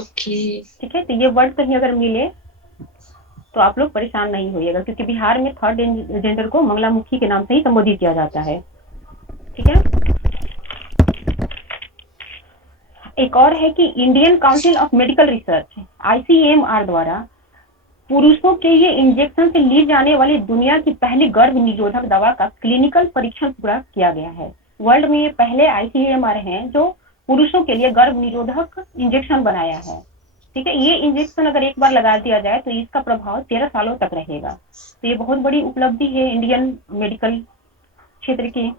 Okay. ठीक है, तो ये वर्ड कहीं अगर मिले तो आप लोग परेशान नहीं होइएगा, क्योंकि बिहार में थर्ड जेंडर को मंगलामुखी के नाम से ही संबोधित किया जाता है। ठीक है। एक और है कि Indian council of medical research ICMR द्वारा पुरुषों के लिए इंजेक्शन से ली जाने वाली दुनिया की पहली गर्भ निरोधक दवा का क्लिनिकल परीक्षण पूरा किया गया है। वर्ल्ड में ये पहले ICMR हैं जो पुरुषों के लिए गर्भ निरोधक इंजेक्शन बनाया है। ठीक है, ये इंजेक्शन अगर एक बार लगा दिया जाए तो इसका प्रभाव 13 सालों तक रहेगा। तो ये बहुत बड़ी उपलब्धि है इंडियन मेडिकल क्षेत्र की।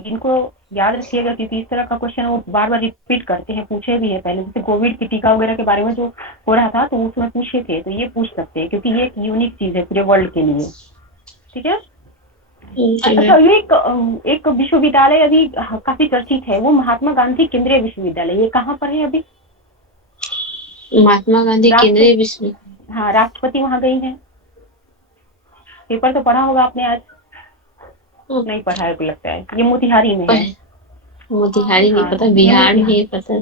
इनको याद रखिएगा, क्योंकि इस तरह का क्वेश्चन वो बार बार रिपीट करते हैं, पूछे भी है पहले, जैसे कोविड की टीका वगैरह के बारे में जो हो रहा था तो उसमें पूछे थे, तो ये पूछ सकते हैं क्योंकि ये एक यूनिक चीज है पूरे वर्ल्ड के लिए। ठीक है। जी अच्छा, मैम। ये एक विश्वविद्यालय अभी काफी चर्चित है, वो महात्मा गांधी केंद्रीय विश्वविद्यालय। ये कहाँ पर है अभी? महात्मा गांधी राष्ट्र केंद्रीय विश्व। हाँ, राष्ट्रपति वहां गई है। पेपर तो पढ़ा होगा आपने आज? नहीं पढ़ा है को लगता है। ये मोतिहारी में है। मोतिहारी नहीं हाँ, पता, ये बिहार में मोतिहारी। ही पता।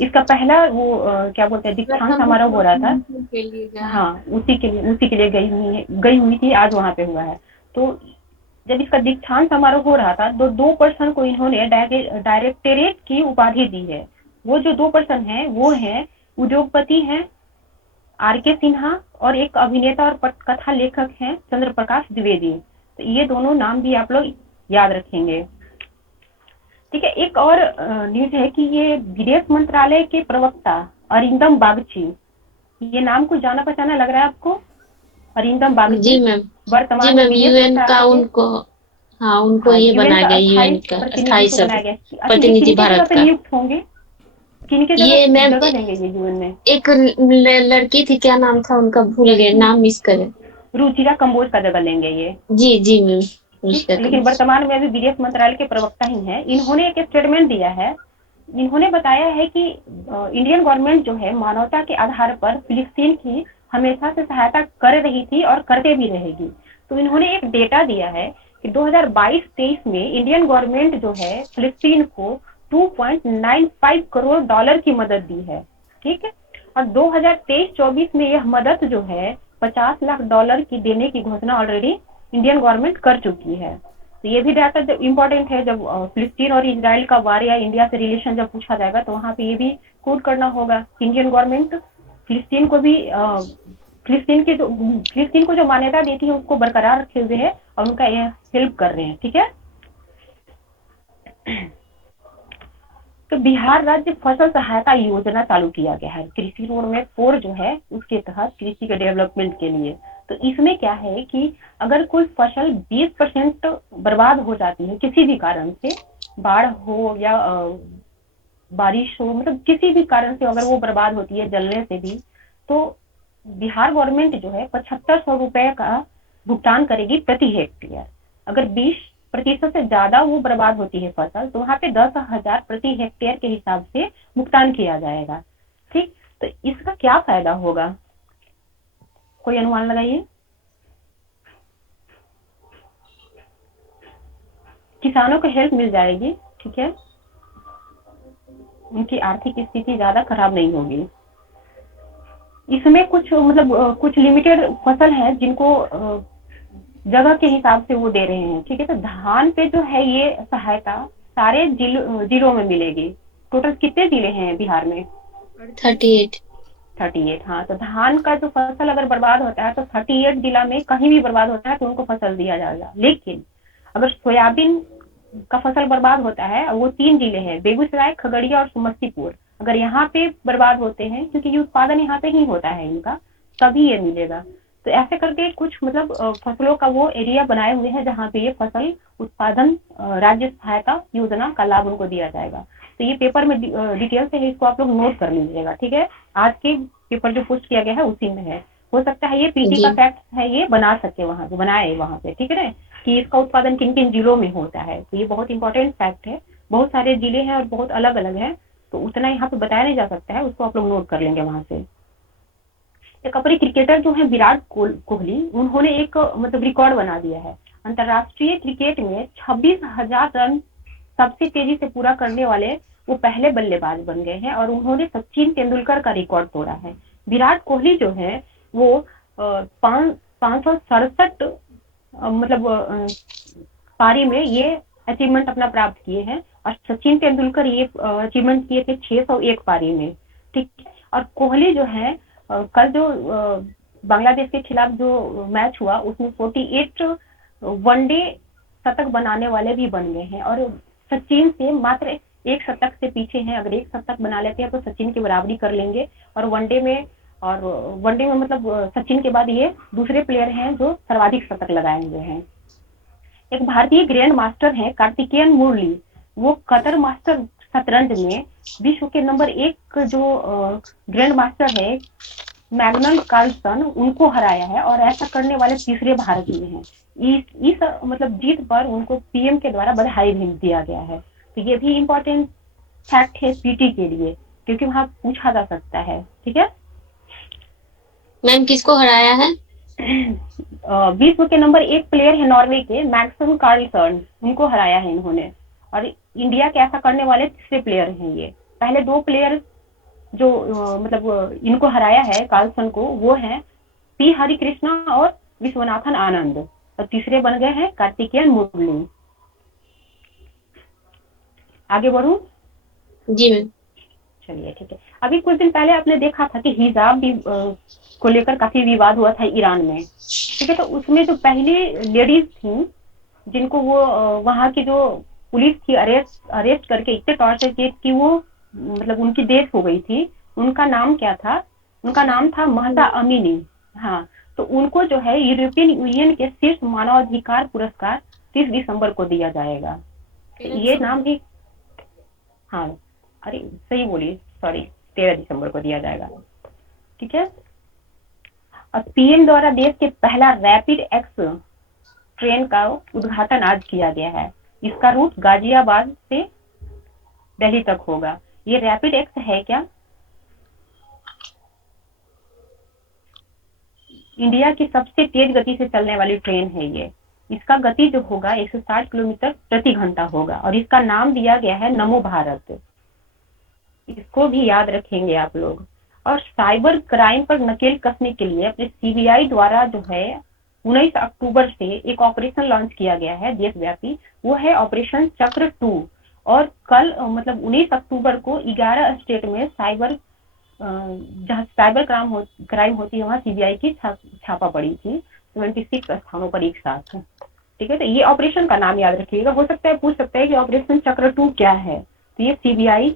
इसका पहला वो क्या बोलते हैं, दीक्षांत समारोह हो रहा था। के लिए गए। हाँ, उसी के लिए गई हुई थी, आज वहां पे हुआ है। तो जब इसका दीक्षांत समारोह हो रहा था तो 2 पर्सन को इन्होंने डायरेक्टरेट की उपाधि दी है। वो जो 2 पर्सन हैं वो हैं, उद्योगपति हैं RK सिन्हा, और एक अभिनेता और पटकथा लेखक हैं चंद्र प्रकाश द्विवेदी। तो ये दोनों नाम भी आप लोग याद रखेंगे। ठीक है। एक और न्यूज है कि ये विदेश मंत्रालय के प्रवक्ता अरिंदम बागची, ये नाम कुछ जाना पहचाना लग रहा है आपको? अरिंदम जी बागची मैम। जी वर्तमान में मैम, विदेश यूएन का मंत्रालय के, उनको, हाँ उनको हाँ, ये यूएन बना का गया, अस्थायी यूएन का प्रतिनिधि स्थायी को सब बनाया गया। अच्छा, ये प्रतिनिधि किनके जगह भारत पे का। नियुक्त होंगे? किनके ये जगह मैम जगह देंगे ये यूएन में? एक लड़की थी, क्या नाम था उनका, भूल गए, नाम मिस करे। रुचिरा कंबोज का जगह लेंगे ये। जी जी मैम, ठीक, उसका लेकिन कम। वर्तमान में अभी विदेश मंत्रालय के प्रवक्ता ही हैं। इन्होंने एक स्टेटमेंट दिया है। इन्होंने बताया है कि इंडियन गवर्नमेंट जो है मानवता के आधार पर फिलिस्तीन की हमेशा से सहायता कर रही थी और करते भी रहेगी। तो इन्होंने एक डेटा दिया है कि 2022-23 में इंडियन गवर्नमेंट जो है फिलिस्तीन को 2.95 करोड़ डॉलर की मदद दी है। ठीक है। और 2023-24 में यह मदद जो है 50 लाख डॉलर की देने की घोषणा ऑलरेडी इंडियन गवर्नमेंट कर चुकी है। तो ये भी डाटा जब इम्पोर्टेंट है, जब फिलिस्तीन और इसराइल का वार या इंडिया से रिलेशन जब पूछा जाएगा तो वहां पे ये भी कोट करना होगा। इंडियन गवर्नमेंट फिलिस्तीन को भी फिलिस्तीन को जो मान्यता देती है उसको बरकरार रखे हुए है और उनका ये हेल्प कर रहे हैं। ठीक है। तो बिहार राज्य फसल सहायता योजना चालू किया गया है कृषि रोड में 4 जो है उसके तहत, कृषि के डेवलपमेंट के लिए। तो इसमें क्या है कि अगर कोई फसल 20% बर्बाद हो जाती है किसी भी कारण से, बाढ़ हो या बारिश हो, मतलब किसी भी कारण से अगर वो बर्बाद होती है जलने से भी, तो बिहार गवर्नमेंट जो है 7500 रुपए का भुगतान करेगी प्रति हेक्टेयर। अगर 20% से ज्यादा वो बर्बाद होती है फसल तो वहां पे 10,000 प्रति हेक्टेयर के हिसाब से भुगतान किया जाएगा। ठीक। तो इसका क्या फायदा होगा, कोई अनुमान लगाइए? किसानों को हेल्प मिल जाएगी। ठीक है। उनकी आर्थिक स्थिति ज्यादा खराब नहीं होगी। इसमें कुछ मतलब कुछ लिमिटेड फसल है जिनको जगह के हिसाब से वो दे रहे हैं। ठीक है। तो धान पे जो है ये सहायता सारे जिलों में मिलेगी। टोटल कितने जिले हैं बिहार में? 38। 38। हाँ, तो धान का जो फसल अगर बर्बाद होता है तो 38 जिला में कहीं भी बर्बाद होता है तो उनको फसल दिया जाएगा। लेकिन अगर सोयाबीन का फसल बर्बाद होता है, वो 3 जिले हैं, बेगूसराय, खगड़िया और समस्तीपुर, अगर यहाँ पे बर्बाद होते हैं, क्योंकि ये उत्पादन यहाँ पे ही होता है इनका, तभी ये मिलेगा। तो ऐसे करके कुछ मतलब फसलों का वो एरिया बनाए हुए हैं जहाँ पे ये फसल उत्पादन राज्य सहायता योजना का लाभ उनको दिया जाएगा। तो ये पेपर में डिटेल से है, इसको आप लोग नोट कर लीजिएगा। ठीक है। आज के पेपर जो पोस्ट किया गया है उसी में है। हो सकता है ये पीटी जी का फैक्ट है, ये बना सके वहां पे, बनाए वहां पे। ठीक है ना, कि इसका उत्पादन किन किन जिलों में होता है। तो ये बहुत इंपॉर्टेंट फैक्ट है। बहुत सारे जिले हैं और बहुत अलग अलग है, तो उतना यहाँ पे बताया नहीं जा सकता है, उसको आप लोग नोट कर लेंगे वहां से। एक अपने क्रिकेटर जो है विराट कोहली, उन्होंने एक मतलब रिकॉर्ड बना दिया है। अंतरराष्ट्रीय क्रिकेट में 26,000 रन सबसे तेजी से पूरा करने वाले वो पहले बल्लेबाज बन गए हैं और उन्होंने सचिन तेंदुलकर का रिकॉर्ड तोड़ा है। विराट कोहली जो है वो 567 मतलब पारी में ये अचीवमेंट अपना प्राप्त किए हैं और सचिन तेंदुलकर ये अचीवमेंट किए थे 601 पारी में, ठीक है। और कोहली जो है कल जो बांग्लादेश के खिलाफ जो मैच हुआ उसमें 48 वनडे शतक बनाने वाले भी बन गए हैं और सचिन से मात्र एक शतक से पीछे हैं। अगर एक शतक बना लेते हैं तो सचिन की बराबरी कर लेंगे और वनडे में मतलब सचिन के बाद ये दूसरे प्लेयर हैं जो सर्वाधिक शतक लगाए हुए हैं। एक भारतीय ग्रैंड मास्टर है कार्तिकेयन मुरली, वो कतर मास्टर शतरंज में विश्व के नंबर 1 जो ग्रैंड मास्टर है मैग्नस कार्लसन उनको हराया है और ऐसा करने वाले तीसरे भारतीय हैं। इस मतलब जीत पर उनको पीएम के द्वारा बधाई भी दिया गया है। तो ये भी इम्पोर्टेंट फैक्ट है पीटी के लिए क्योंकि वहां पूछा जा सकता है, ठीक है। मैम किसको हराया है? विश्व के नंबर 1 प्लेयर है नॉर्वे के मैग्नस कार्लसन, उनको हराया है इन्होंने और इंडिया के ऐसा करने वाले तीसरे प्लेयर हैं ये। पहले 2 प्लेयर जो मतलब इनको हराया है कार्लसन को वो है पी हरिकृष्णा और विश्वनाथन आनंद और तीसरे बन गए हैं कार्तिकेयन मुरली। आगे बढ़ू? जी मैम। चलिए ठीक है। अभी कुछ दिन पहले आपने देखा था कि हिजाब भी को लेकर काफी विवाद हुआ था ईरान में, ठीक है। तो उसमें जो पहली लेडीज थी जिनको वो वहां की जो पुलिस थी अरेस्ट करके इतने टॉर्चर किए कि वो मतलब उनकी डेथ हो गई थी। उनका नाम क्या था? उनका नाम था महसा अमीनी। हाँ, तो उनको जो है यूरोपियन यूनियन के शीर्ष मानवाधिकार पुरस्कार 30 दिसंबर को दिया जाएगा। ये नाम भी हाँ अरे सही बोलिए, सॉरी 13 दिसंबर को दिया जाएगा, ठीक है। और पीएम द्वारा देश के पहला रैपिड एक्स ट्रेन का उद्घाटन आज किया गया है। इसका रूट गाजियाबाद से दिल्ली तक होगा। ये रैपिड एक्स है क्या? इंडिया की सबसे तेज गति से चलने वाली ट्रेन है ये। इसका गति जो होगा 160 किलोमीटर प्रति घंटा होगा और इसका नाम दिया गया है नमो भारत। इसको भी याद रखेंगे आप लोग। और साइबर क्राइम पर नकेल कसने के लिए अपने सीबीआई द्वारा जो है 19 अक्टूबर से एक ऑपरेशन लॉन्च किया गया है देशव्यापी, वो है ऑपरेशन चक्र 2। और कल मतलब 19 अक्टूबर को 11 स्टेट में जहाँ साइबर क्राइम होती है वहां सीबीआई की छापा पड़ी थी 26 स्थानों पर एक साथ, ठीक है। तो ये ऑपरेशन का नाम याद रखिएगा। हो सकता है पूछ सकते हैं कि ऑपरेशन चक्र 2 क्या है। तो ये सीबीआई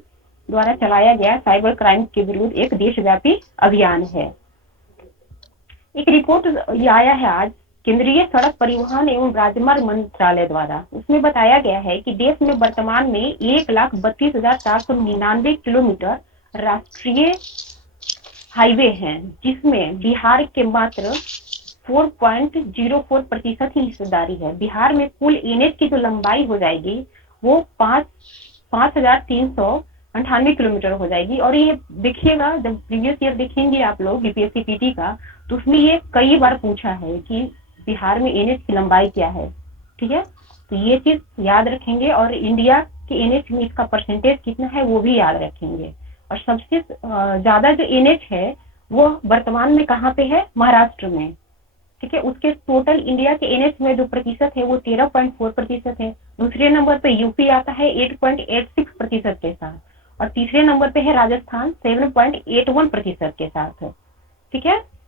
द्वारा चलाया गया साइबर क्राइम के विरुद्ध एक देशव्यापी अभियान है। एक रिपोर्ट ये आया है आज केंद्रीय सड़क परिवहन एवं राजमार्ग मंत्रालय द्वारा। उसमें बताया गया है कि देश में वर्तमान में 1,32,499 किलोमीटर राष्ट्रीय हाईवे हैं, जिसमें बिहार के मात्र 4.04% ही हिस्सेदारी है। बिहार में कुल एनएच की जो लंबाई हो जाएगी वो 5,398 किलोमीटर हो जाएगी। और ये देखिएगा जब प्रीवियस ईयर देखेंगे आप लोग बीपीएससी पीटी का, तो उसमें ये कई बार पूछा है कि बिहार में एनएच की लंबाई क्या है, ठीक है। तो ये चीज याद रखेंगे और इंडिया के एनएच में इसका परसेंटेज कितना है वो भी याद रखेंगे। और सबसे ज्यादा जो एनएच है वो वर्तमान में कहाँ पे है? महाराष्ट्र में, ठीक है। उसके टोटल इंडिया के एनएच में जो प्रतिशत है वो 13.4% है। दूसरे नंबर पे यूपी आता है 8.86% के साथ और तीसरे नंबर पे है राजस्थान 7.81% के साथ, ठीक है।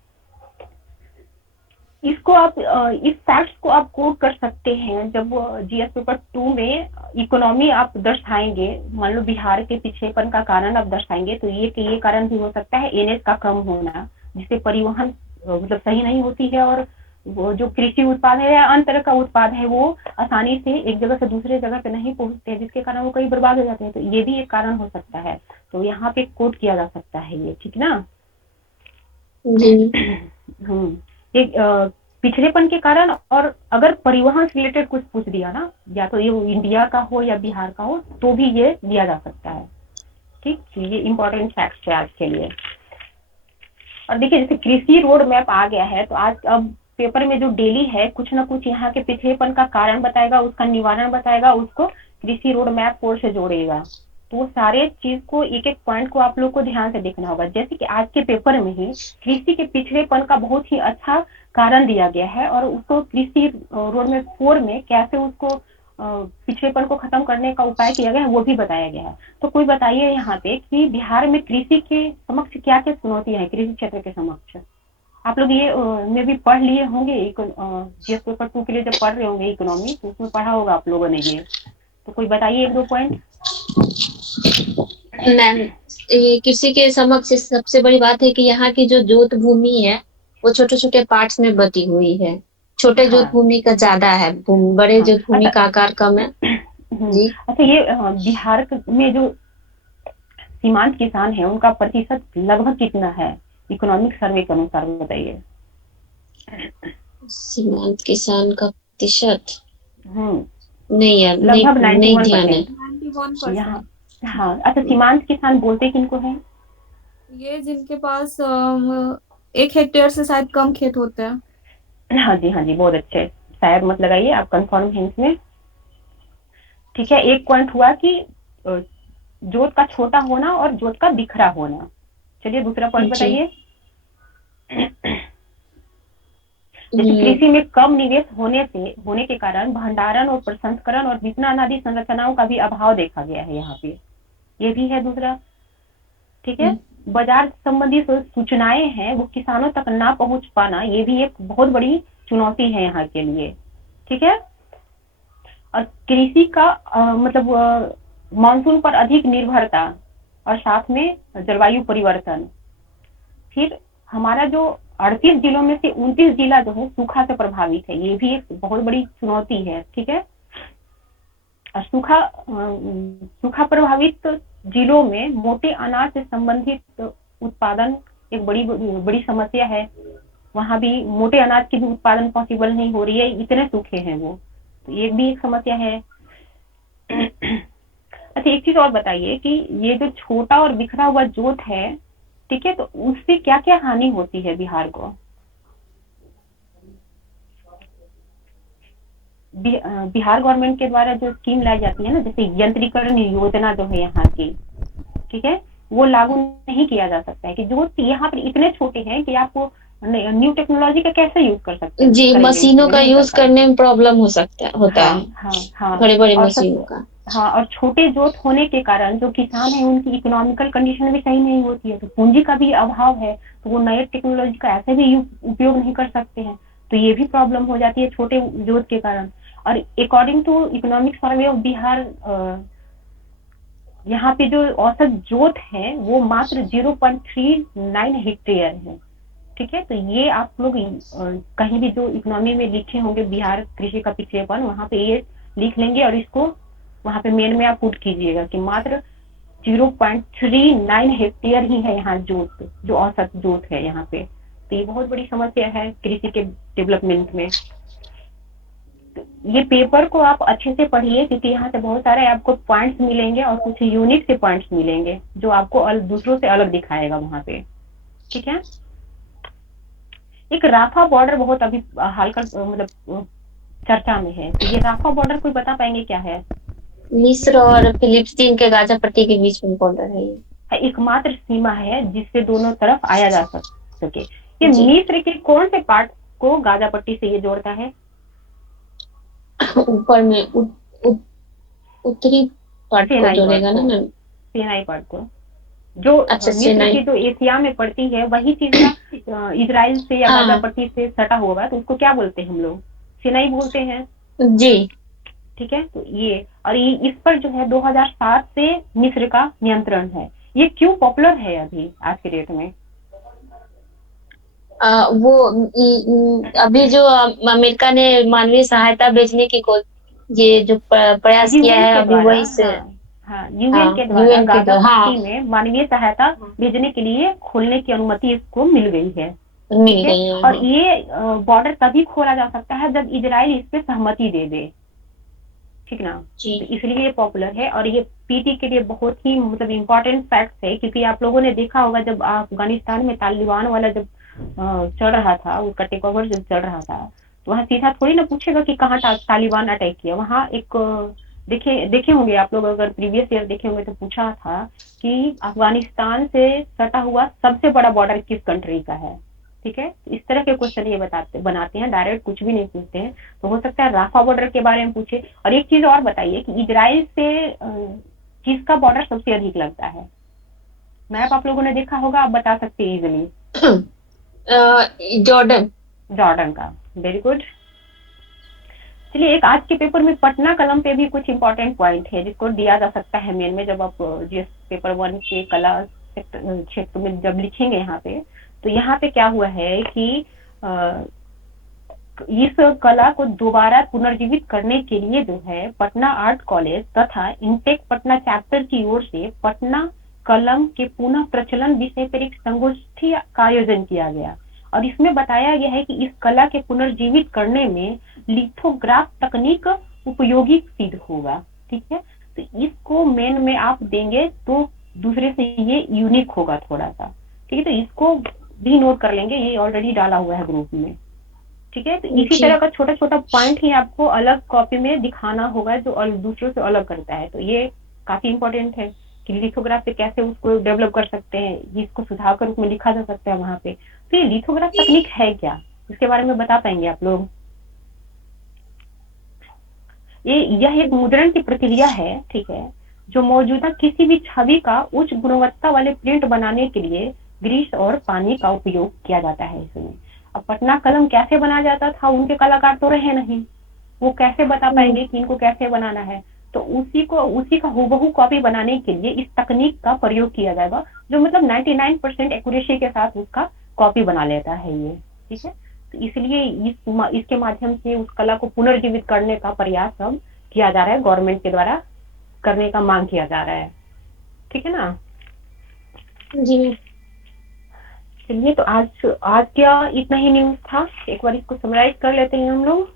इसको आप इस फैक्ट्स को आप कोट कर सकते हैं जब जीएस पेपर 2 में इकोनॉमी आप दर्शाएंगे। मान लो बिहार के पिछड़ेपन का कारण आप दर्शाएंगे तो ये कारण भी हो सकता है एनएच का कम होना, जिससे परिवहन मतलब सही नहीं होती है और वो जो कृषि उत्पाद है या अन्य तरह का उत्पाद है वो आसानी से एक जगह से दूसरे जगह पे नहीं पहुंचते हैं, जिसके कारण वो कई बर्बाद हो जाते हैं। तो ये भी एक कारण हो सकता है। तो यहाँ पे कोट किया जा सकता है ये, ठीक ना। एक पिछड़ेपन के कारण, और अगर परिवहन से रिलेटेड कुछ पूछ दिया ना, या तो ये इंडिया का हो या बिहार का हो, तो भी ये दिया जा सकता है, ठीक। ये इंपॉर्टेंट फैक्ट है आज के लिए। और देखिए जैसे कृषि रोड मैप आ गया है तो आज अब पेपर में जो डेली है कुछ ना कुछ यहाँ के पिछड़ेपन का कारण बताएगा, उसका निवारण बताएगा, उसको कृषि रोड मैप 4 से जोड़ेगा, तो वो सारे चीज को एक एक पॉइंट को आप लोग को ध्यान से देखना होगा। जैसे कि आज के पेपर में ही कृषि के पिछड़ेपन का बहुत ही अच्छा कारण दिया गया है और उसको कृषि रोड में 4 में कैसे उसको पिछड़ेपन को खत्म करने का उपाय किया गया है वो भी बताया गया है। तो कोई बताइए यहाँ पे कि बिहार में कृषि के समक्ष क्या क्या चुनौतियां हैं, कृषि क्षेत्र के समक्ष। आप लोग ये में भी पढ़ लिए होंगे, जीएस पेपर 2 के लिए जब पढ़ रहे होंगे इकोनॉमी, तो उसमें पढ़ा होगा आप लोगों ने ये। तो कोई बताइए 1-2 पॉइंट। मैम, ये कृषि के समक्ष सबसे बड़ी बात है कि यहाँ की जो जोत भूमि है वो छोटे छोटे पार्ट्स में बटी हुई है। छोटे हाँ जोत भूमि का ज्यादा है, बड़े हाँ जोत भूमि अच्छा। का आकार कम है। जी। अच्छा ये बिहार में जो सीमांत किसान है उनका प्रतिशत लगभग कितना है इकोनॉमिक सर्वे के अनुसार, बताइए। सीमांत किसान का प्रतिशत हम्म नहीं यार, लगभग नहीं ध्यान है। 91%। यहाँ। हाँ अच्छा, सीमांत किसान बोलते किनको है? ये जिनके पास 1 हेक्टेयर से शायद कम खेत होते हैं। हाँ जी हाँ जी, बहुत अच्छे। शायद मत लगाइए, आप कंफर्म है इसमें। ठीक है, एक पॉइंट हुआ कि जोत का छोटा होना और जोत का बिखरा होना। चलिए दूसरा पॉइंट जी। बताइए। जैसे कृषि में कम निवेश होने के कारण भंडारण और प्रसंस्करण और विपणन आदि संरचनाओं का भी अभाव देखा गया है यहाँ पे, ये भी है दूसरा। ठीक है, बाजार संबंधी सूचनाएं हैं वो किसानों तक ना पहुंच पाना, ये भी एक बहुत बड़ी चुनौती है यहाँ के लिए। ठीक है, और कृषि का मतलब मानसून पर अधिक निर्भरता और साथ में जलवायु परिवर्तन। फिर हमारा जो 38 जिलों में से 29 जिला जो है सूखा से प्रभावित है, ये भी एक बहुत बड़ी चुनौती है। ठीक है, और सूखा प्रभावित जिलों में मोटे अनाज से संबंधित उत्पादन एक बड़ी समस्या है। वहां भी मोटे अनाज की भी उत्पादन पॉसिबल नहीं हो रही है, इतने सूखे हैं वो, तो ये भी एक समस्या है। अच्छा एक चीज और बताइए कि ये जो छोटा और बिखरा हुआ जोत है, ठीक है, तो उससे क्या क्या हानि होती है बिहार को? बिहार गवर्नमेंट के द्वारा जो स्कीम लाई जाती है ना, जैसे यंत्रीकरण योजना जो है यहाँ की, ठीक है, वो लागू नहीं किया जा सकता है कि जो यहाँ पर इतने छोटे हैं कि आपको न्यू टेक्नोलॉजी का कैसे यूज कर सकते हैं, जी, करेंगे मशीनों उसमें, का नहीं कर यूज करने में प्रॉब्लम होता हाँ है। हाँ हाँ। बड़े बड़े और मशीनों का। हाँ, और छोटे जोत होने के कारण जो किसान है उनकी इकोनॉमिकल कंडीशन भी सही नहीं होती है, तो पूंजी का भी अभाव है, तो वो नए टेक्नोलॉजी का ऐसे भी उपयोग नहीं कर सकते हैं, तो ये भी प्रॉब्लम हो जाती है छोटे जोत के कारण। और according to economic survey of Bihar, यहाँ पे जो औसत जोत है वो मात्र 0.39 हेक्टेयर है। ठीक है, तो ये आप लोग कहीं भी जो इकोनॉमी में लिखे होंगे बिहार कृषि का पिछड़ेपन, वहां पे ये लिख लेंगे और इसको वहां पे मेन में आप पुट कीजिएगा कि मात्र 0.39 हेक्टेयर ही है यहाँ जोत, जो औसत जोत है यहाँ पे। तो ये बहुत बड़ी समस्या है कृषि के डेवलपमेंट में। ये पेपर को आप अच्छे से पढ़िए क्योंकि यहाँ से बहुत सारे आपको पॉइंट्स मिलेंगे और कुछ यूनिक से पॉइंट्स मिलेंगे जो आपको दूसरों से अलग दिखाएगा वहां पे। ठीक है, एक राफा बॉर्डर बहुत अभी हाल का मतलब चर्चा में है, तो ये राफा बॉर्डर कोई बता पाएंगे क्या है? मिस्र और फिलिस्तीन के गाजा पट्टी के बीच में बॉर्डर है ये। एकमात्र सीमा है जिससे दोनों तरफ आया जा सके। ये जी। मिस्र के कौन से पार्ट को गाजा पट्टी से ये जोड़ता है? ऊपर में उत्तरी पार्ट को सेनाई पार्ट जोड़ेगा ना को, मैम। सेनाई पार्ट को, जो अच्छा, मिस्र चेन्नई। की जो एशिया में पड़ती है वही चीज ना इजराइल से या गाजा हाँ पट्टी से सटा होगा, तो उसको क्या बोलते हैं हम लोग? सिनाई बोलते हैं। जी। ठीक है, तो ये और इस पर जो है 2007 से मिस्र का नियंत्रण है। ये क्यों पॉपुलर है अभी आज के डेट में? वो अभी जो अमेरिका ने मानवीय सहायता भेजने की ये जो प्रयास किया यूएन है के अभी द्वारा, वही से। हाँ हाँ, यूएन हाँ, के द्वारा यूएन के गाजा हाँ, पट्टी में मानवीय सहायता भेजने के लिए खोलने की अनुमति इसको मिल गई है। मिल ठीक है, गई है और हाँ। ये बॉर्डर तभी खोला जा सकता है जब इजराइल इस पे सहमति दे दे। ठीक ना, जी। तो इसलिए ये पॉपुलर है और ये पीटी के लिए बहुत ही मतलब इम्पोर्टेंट फैक्ट है, क्योंकि आप लोगों ने देखा होगा जब अफगानिस्तान में तालिबान वाला जब चल रहा था, उसका टेक ओवर जब चल रहा था, तो वहाँ सीधा थोड़ी ना पूछेगा कि कहाँ तालिबान अटैक किया। वहाँ एक देखे देखे होंगे आप लोग, अगर प्रीवियस ईयर देखे होंगे तो पूछा था कि अफगानिस्तान से सटा हुआ सबसे बड़ा बॉर्डर किस कंट्री का है। ठीक है, इस तरह के क्वेश्चन ये बनाते हैं, डायरेक्ट कुछ भी नहीं पूछते हैं। तो हो सकता है राफा बॉर्डर के बारे में पूछे। और एक चीज और बताइए कि इजराइल से किसका बॉर्डर सबसे अधिक लगता है? मैप आप लोगों ने देखा होगा, आप बता सकते हैं इजिली। जॉर्डन। जॉर्डन का, वेरी गुड। चलिए, एक आज के पेपर में पटना कलम पे भी कुछ इंपॉर्टेंट पॉइंट है जिसको दिया जा सकता है मेन में, जब आप जीएस पेपर 1 के कला क्षेत्र में जब लिखेंगे यहाँ पे, तो यहाँ पे क्या हुआ है कि इस कला को दोबारा पुनर्जीवित करने के लिए जो है पटना आर्ट कॉलेज तथा इंटेक पटना चैप्टर की ओर से पटना कलम के पुनः प्रचलन विषय पर एक संगोष्ठी का आयोजन किया गया। और इसमें बताया गया है कि इस कला के पुनर्जीवित करने में लिथोग्राफ तकनीक उपयोगी सिद्ध होगा। ठीक है, तो इसको मेन में आप देंगे तो दूसरे से ये यूनिक होगा थोड़ा सा। ठीक है, तो इसको भी नोट कर लेंगे, ये ऑलरेडी डाला हुआ है ग्रुप में। ठीक है, तो इसी तरह का छोटा छोटा पॉइंट ही आपको अलग कॉपी में दिखाना होगा जो दूसरों से अलग करता है। तो ये काफी इंपॉर्टेंट है कि लिथोग्राफ से कैसे उसको डेवलप कर सकते हैं, इसको सुझाव के रूप में लिखा जा सकता है वहां पे। तो ये लिथोग्राफ तकनीक है क्या, इसके बारे में बता पाएंगे आप लोग? यह एक मुद्रण की प्रक्रिया है, ठीक है, जो मौजूदा किसी भी छवि का उच्च गुणवत्ता वाले प्रिंट बनाने के लिए ग्रीस और पानी का उपयोग किया जाता है इसमें। अब पटना कलम कैसे बनाया जाता था, उनके कलाकार तो रहे नहीं, वो कैसे बता पाएंगे कि इनको कैसे बनाना है। तो उसी का हूबहू कॉपी बनाने के लिए इस तकनीक का प्रयोग किया जाएगा, जो मतलब 99% एक्यूरेसी के साथ उसका कॉपी बना लेता है ये। ठीक है, तो इसलिए इसके माध्यम से उस कला को पुनर्जीवित करने का प्रयास अब किया जा रहा है, गवर्नमेंट के द्वारा करने का मांग किया जा रहा है। ठीक है ना जी। चलिए, तो आज क्या इतना ही न्यूज था, एक बार इसको समराइज कर लेते हैं हम लोग।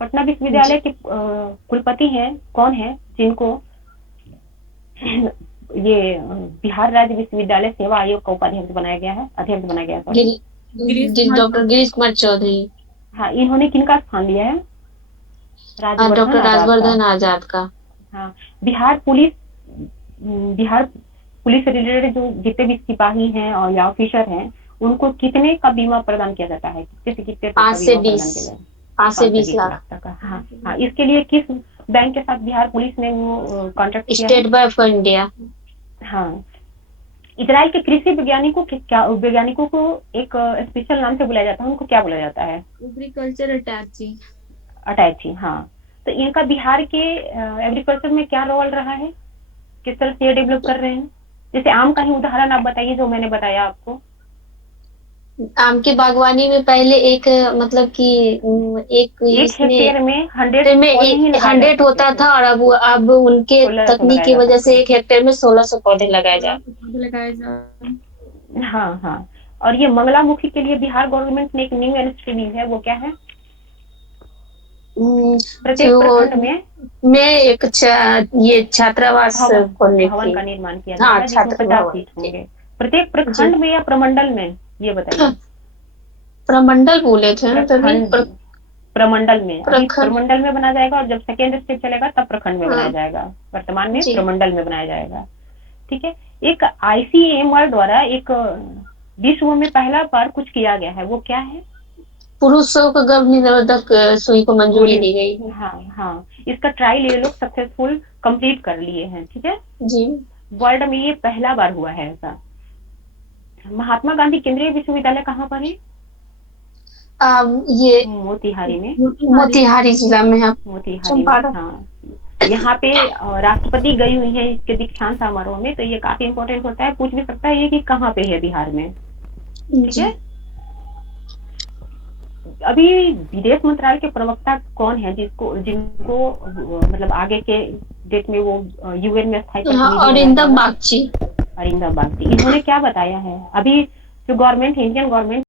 पटना विश्वविद्यालय के कुलपति हैं कौन है, जिनको ये बिहार राज्य विश्वविद्यालय सेवा आयोग का उपाध्यक्ष बनाया गया है, अध्यक्ष बनाया गया है। डॉक्टर गिरीश कुमार चौधरी। हाँ, इन्होंने किनका स्थान लिया है? डॉक्टर राजवर्धन आजाद का। हाँ, बिहार पुलिस से रिलेटेड जो जितने भी सिपाही हैं और या ऑफिसर हैं, उनको कितने का बीमा प्रदान किया जाता है, कितने से कितने 5 से 20 लाख तक का? हाँ, इसके लिए किस बैंक के साथ बिहार पुलिस ने वो कॉन्ट्रैक्ट किया? State bank of India. हाँ, इजराइल के कृषि वैज्ञानिकों को एक स्पेशल नाम से बुलाया जाता है, उनको क्या बुलाया जाता है? एग्रीकल्चर अटैची। हाँ, तो इनका बिहार के एग्रीकल्चर में क्या रोल रहा है, किस तरह से ये डेवलप कर रहे हैं? जैसे आम का ही उदाहरण आप बताइए, जो मैंने बताया आपको। आम की बागवानी में पहले एक मतलब कि एक हेक्टेयर में 100 होता था, और अब उनके तकनीक की वजह से 1 हेक्टेयर में 1600 पौधे लगाए जाते। हाँ, और ये मंगलामुखी के लिए बिहार गवर्नमेंट ने एक न्यू इनिशिएटिव ली है, वो क्या है? प्रत्येक प्रखंड में एक ये छात्रावास भवन का निर्माण किया जाएगा, जिसमें 50 सीट होंगे। प्रत्येक प्रखंड में या प्रमंडल में, ये बताइए। प्रमंडल बोले थे प्रमंडल में बनाया जाएगा, और जब सेकेंड स्टेप चलेगा तब प्रखंड में बनाया जाएगा। वर्तमान में प्रमंडल में बनाया जाएगा। ठीक है, एक ICMR द्वारा एक विश्व में पहला बार कुछ किया गया है, वो क्या है? पुरुषों को गर्भ निरोधक सुई को मंजूरी दी गई है। हाँ, इसका ट्रायल ये लोग सक्सेसफुल कंप्लीट कर लिए हैं। ठीक है जी, वर्ल्ड में ये पहला बार हुआ है ऐसा। महात्मा गांधी केंद्रीय विश्वविद्यालय कहाँ पर है? ये मोतिहारी में, मोतिहारी जिला में है। मोतिहारी में, हाँ। यहाँ पे राष्ट्रपति गई हुई है इसके दीक्षांत समारोह में, तो ये काफी इंपॉर्टेंट होता है, पूछ भी सकता है ये कि कहाँ पे है बिहार में। ठीक है, अभी विदेश मंत्रालय के प्रवक्ता कौन है जिनको मतलब आगे के डेट में वो UN में स्थायी अरिंदम बागची। इन्होंने क्या बताया है? अभी जो गवर्नमेंट है, इंडियन गवर्नमेंट